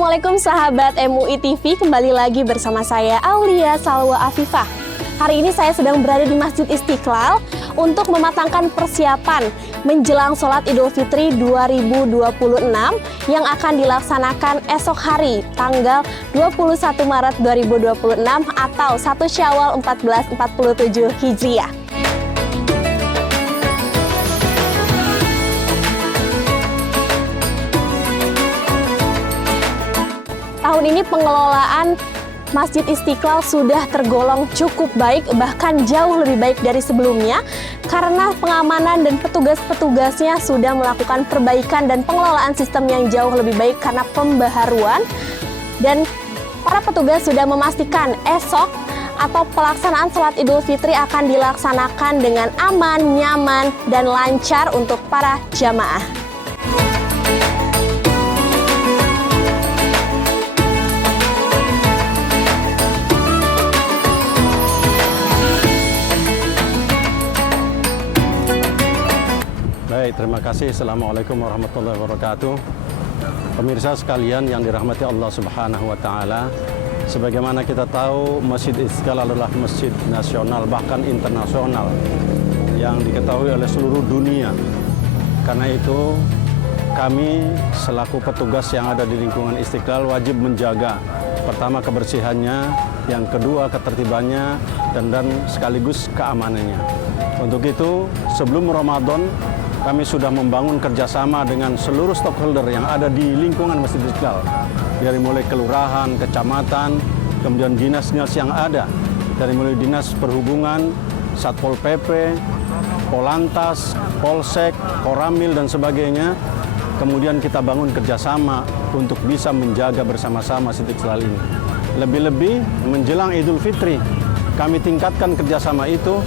Assalamualaikum sahabat MUI TV, kembali lagi bersama saya Aulia Salwa Afifah. Hari ini saya sedang berada di Masjid Istiqlal untuk mematangkan persiapan menjelang sholat Idul Fitri 2026 yang akan dilaksanakan esok hari tanggal 21 Maret 2026 atau 1 Syawal 1447 Hijriah. Tahun ini pengelolaan Masjid Istiqlal sudah tergolong cukup baik, bahkan jauh lebih baik dari sebelumnya karena pengamanan dan petugas-petugasnya sudah melakukan perbaikan dan pengelolaan sistem yang jauh lebih baik karena pembaharuan, dan para petugas sudah memastikan esok atau pelaksanaan sholat Idul Fitri akan dilaksanakan dengan aman, nyaman, dan lancar untuk para jamaah. Baik, terima kasih. Assalamualaikum warahmatullahi wabarakatuh. Pemirsa sekalian yang dirahmati Allah Subhanahu wa Ta'ala, sebagaimana kita tahu, Masjid Istiqlal adalah masjid nasional bahkan internasional yang diketahui oleh seluruh dunia. Karena itu, kami selaku petugas yang ada di lingkungan Istiqlal wajib menjaga pertama kebersihannya, yang kedua ketertibannya, dan sekaligus keamanannya. Untuk itu, sebelum Ramadan, kami sudah membangun kerjasama dengan seluruh stakeholder yang ada di lingkungan Masjid Istiqlal, dari mulai kelurahan, kecamatan, kemudian dinas-dinas yang ada, dari mulai dinas perhubungan, Satpol PP, Polantas, Polsek, Koramil, dan sebagainya. Kemudian kita bangun kerjasama untuk bisa menjaga bersama-sama Masjid Istiqlal ini. Lebih-lebih menjelang Idul Fitri, kami tingkatkan kerjasama itu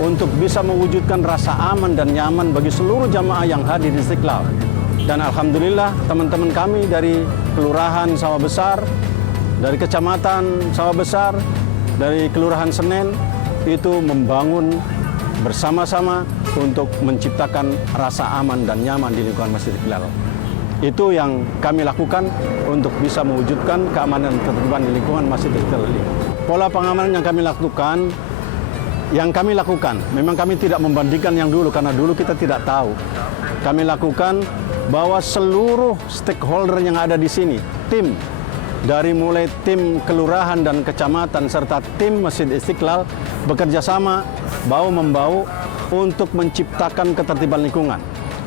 untuk bisa mewujudkan rasa aman dan nyaman bagi seluruh jamaah yang hadir di Istiqlal. Dan alhamdulillah teman-teman kami dari Kelurahan Sawah Besar, dari Kecamatan Sawah Besar, dari Kelurahan Senen, itu membangun bersama-sama untuk menciptakan rasa aman dan nyaman di lingkungan Masjid Istiqlal. Itu yang kami lakukan untuk bisa mewujudkan keamanan dan ketertiban di lingkungan Masjid Istiqlal ini. Pola pengamanan yang kami lakukan, memang kami tidak membandingkan yang dulu karena dulu kita tidak tahu. Kami lakukan bahwa seluruh stakeholder yang ada di sini, tim dari mulai tim kelurahan dan kecamatan serta tim Masjid Istiqlal bekerja sama bahu-membahu untuk menciptakan ketertiban lingkungan.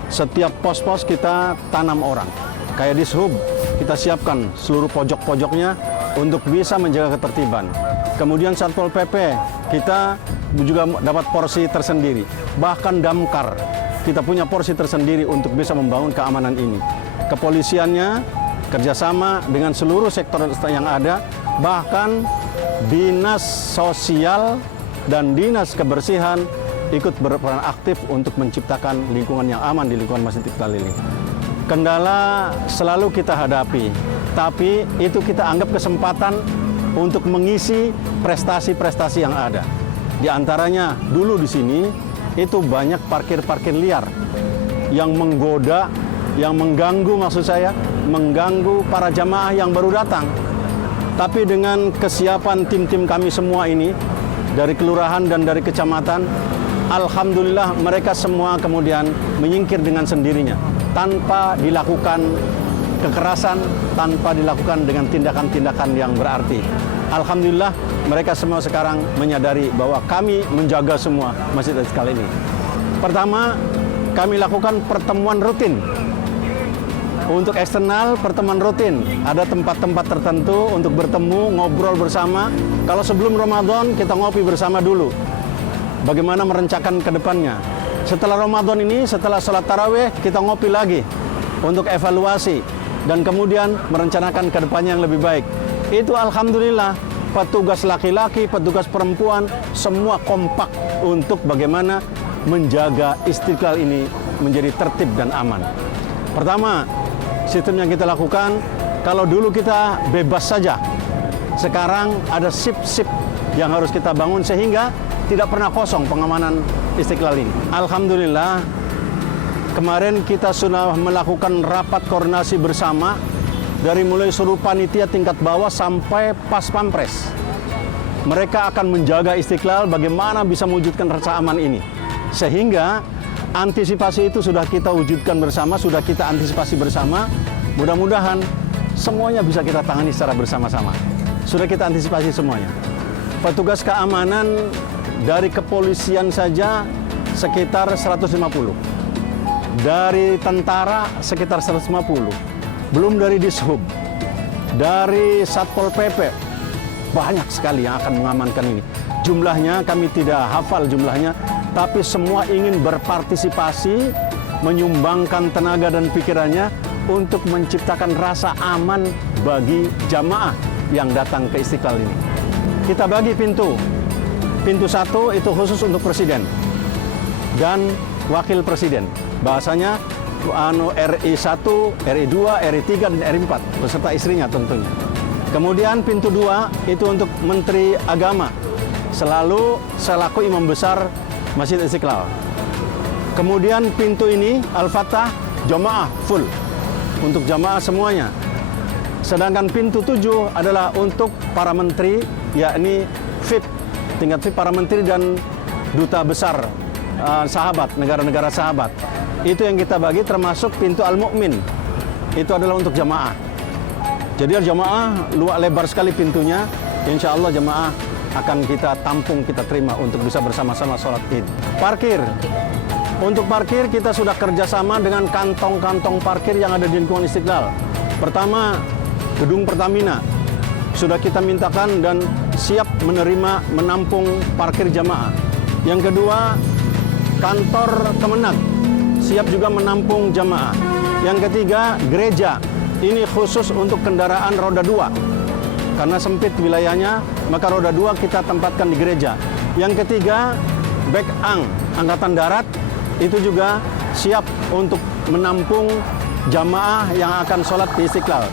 Setiap pos-pos kita tanam orang. Kayak di Dishub, kita siapkan seluruh pojok-pojoknya untuk bisa menjaga ketertiban. Kemudian Satpol PP, kita juga dapat porsi tersendiri. Bahkan Damkar, kita punya porsi tersendiri untuk bisa membangun keamanan ini. Kepolisiannya kerjasama dengan seluruh sektor yang ada, bahkan dinas sosial dan dinas kebersihan ikut berperan aktif untuk menciptakan lingkungan yang aman di lingkungan Masjid Istiqlal ini. Kendala selalu kita hadapi, tapi itu kita anggap kesempatan untuk mengisi prestasi-prestasi yang ada. Di antaranya dulu di sini itu banyak parkir-parkir liar yang menggoda, yang mengganggu, mengganggu para jamaah yang baru datang. Tapi dengan kesiapan tim-tim kami semua ini dari kelurahan dan dari kecamatan, alhamdulillah mereka semua kemudian menyingkir dengan sendirinya tanpa dilakukan kekerasan, tanpa dilakukan dengan tindakan-tindakan yang berarti. Alhamdulillah mereka semua sekarang menyadari bahwa kami menjaga semua Masjid Istiqlal ini. Pertama, kami lakukan pertemuan rutin. Untuk eksternal, pertemuan rutin. Ada tempat-tempat tertentu untuk bertemu, ngobrol bersama. Kalau sebelum Ramadan, kita ngopi bersama dulu. Bagaimana merencanakan ke depannya. Setelah Ramadan ini, setelah sholat tarawih, kita ngopi lagi untuk evaluasi. Dan kemudian merencanakan ke depannya yang lebih baik. Itu alhamdulillah, petugas laki-laki, petugas perempuan, semua kompak untuk bagaimana menjaga Istiqlal ini menjadi tertib dan aman. Pertama, sistem yang kita lakukan, kalau dulu kita bebas saja, sekarang ada sip-sip yang harus kita bangun sehingga tidak pernah kosong pengamanan Istiqlal ini. Alhamdulillah, kemarin kita sudah melakukan rapat koordinasi bersama dari mulai seluruh panitia tingkat bawah sampai pas pampres. Mereka akan menjaga Istiqlal bagaimana bisa mewujudkan rasa aman ini. Sehingga antisipasi itu sudah kita wujudkan bersama, sudah kita antisipasi bersama. Mudah-mudahan semuanya bisa kita tangani secara bersama-sama. Sudah kita antisipasi semuanya. Petugas keamanan dari kepolisian saja sekitar 150. Dari tentara sekitar 150. Belum dari Dishub. Dari Satpol PP. Banyak sekali yang akan mengamankan ini. Jumlahnya kami tidak hafal jumlahnya, tapi semua ingin berpartisipasi, menyumbangkan tenaga dan pikirannya untuk menciptakan rasa aman bagi jamaah yang datang ke Istiqlal ini. Kita bagi pintu. Pintu 1 itu khusus untuk presiden dan wakil presiden. Bahasanya RI 1, RI 2, RI 3, dan RI 4 beserta istrinya tentunya. Kemudian pintu 2 itu untuk Menteri Agama, selalu selaku imam besar Masjid Istiqlal. Kemudian pintu ini Al-Fatah jamaah full untuk jamaah semuanya. Sedangkan pintu 7 adalah untuk para menteri, yakni VIP, tingkat VIP para menteri dan duta besar sahabat, negara-negara sahabat. Itu yang kita bagi, termasuk pintu Al-Mu'min. Itu adalah untuk jamaah. Jadi jamaah luas lebar sekali pintunya. Insya Allah jamaah akan kita tampung, kita terima untuk bisa bersama-sama sholat Id. Parkir. Untuk parkir kita sudah kerjasama dengan kantong-kantong parkir yang ada di lingkungan Istiqlal. Pertama, gedung Pertamina. Sudah kita mintakan dan siap menerima menampung parkir jamaah. Yang kedua, kantor Kemenag. Siap juga menampung jamaah. Yang ketiga, gereja. Ini khusus untuk kendaraan roda 2. Karena sempit wilayahnya, maka roda 2 kita tempatkan di gereja. Yang ketiga, Back-Ang, Angkatan Darat, itu juga siap untuk menampung jamaah yang akan sholat di Istiqlal.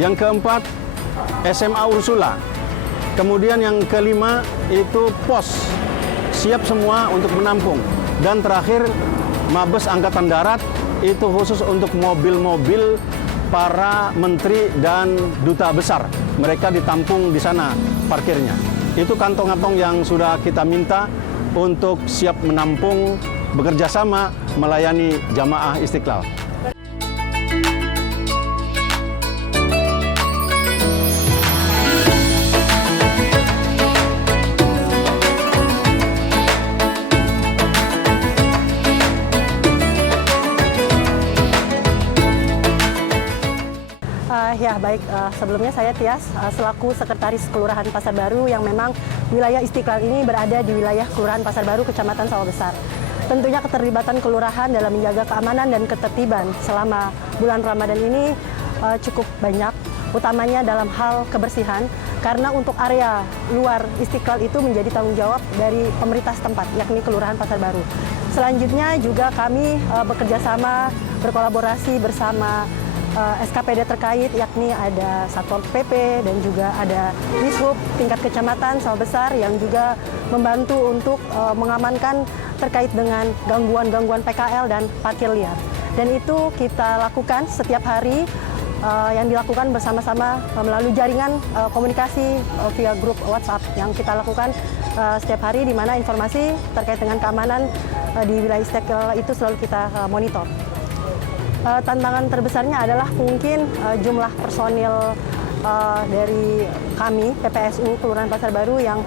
Yang keempat, SMA Ursula. Kemudian yang kelima, itu pos. Siap semua untuk menampung. Dan terakhir, Mabes Angkatan Darat, itu khusus untuk mobil-mobil para menteri dan duta besar. Mereka ditampung di sana parkirnya. Itu kantong-kantong yang sudah kita minta untuk siap menampung, bekerja sama melayani jamaah Istiqlal. Ya baik, sebelumnya saya Tias selaku Sekretaris Kelurahan Pasar Baru yang memang wilayah Istiqlal ini berada di wilayah Kelurahan Pasar Baru, Kecamatan Sawah Besar. Tentunya keterlibatan kelurahan dalam menjaga keamanan dan ketertiban selama bulan Ramadan ini cukup banyak, utamanya dalam hal kebersihan, karena untuk area luar Istiqlal itu menjadi tanggung jawab dari pemerintah setempat, yakni Kelurahan Pasar Baru. Selanjutnya juga kami bekerja sama, berkolaborasi bersama SKPD terkait, yakni ada Satpol PP dan juga ada Dishub tingkat kecamatan Sawah Besar yang juga membantu untuk mengamankan terkait dengan gangguan-gangguan PKL dan parkir liar. Dan itu kita lakukan setiap hari, yang dilakukan bersama-sama melalui jaringan komunikasi via grup WhatsApp yang kita lakukan setiap hari, di mana informasi terkait dengan keamanan di wilayah Istiqlal itu selalu kita monitor. Tantangan terbesarnya adalah mungkin jumlah personil dari kami PPSU Kelurahan Pasar Baru yang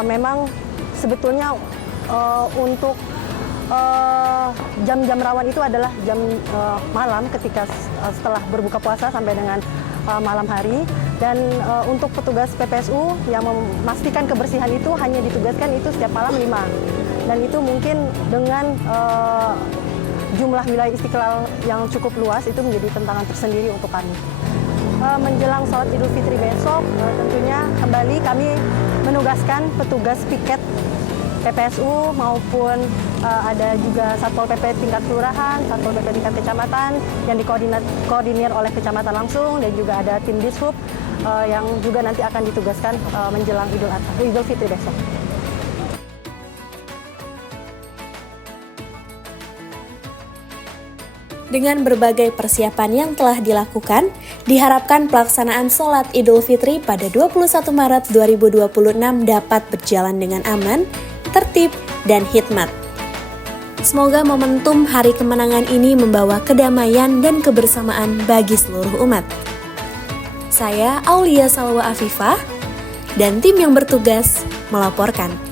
memang sebetulnya untuk jam-jam rawan itu adalah jam malam ketika setelah berbuka puasa sampai dengan malam hari. Dan untuk petugas PPSU yang memastikan kebersihan itu hanya ditugaskan itu setiap malam 5. Dan itu mungkin dengan jumlah wilayah Istiqlal yang cukup luas itu menjadi tantangan tersendiri untuk kami. Menjelang sholat Idul Fitri besok, tentunya kembali kami menugaskan petugas piket PPSU maupun ada juga Satpol PP tingkat kelurahan, Satpol PP tingkat kecamatan yang dikoordinir oleh kecamatan langsung, dan juga ada tim Dishub yang juga nanti akan ditugaskan menjelang Idul Fitri besok. Dengan berbagai persiapan yang telah dilakukan, diharapkan pelaksanaan sholat Idul Fitri pada 21 Maret 2026 dapat berjalan dengan aman, tertib, dan hikmat. Semoga momentum hari kemenangan ini membawa kedamaian dan kebersamaan bagi seluruh umat. Saya Aulia Salwa Afifah dan tim yang bertugas melaporkan.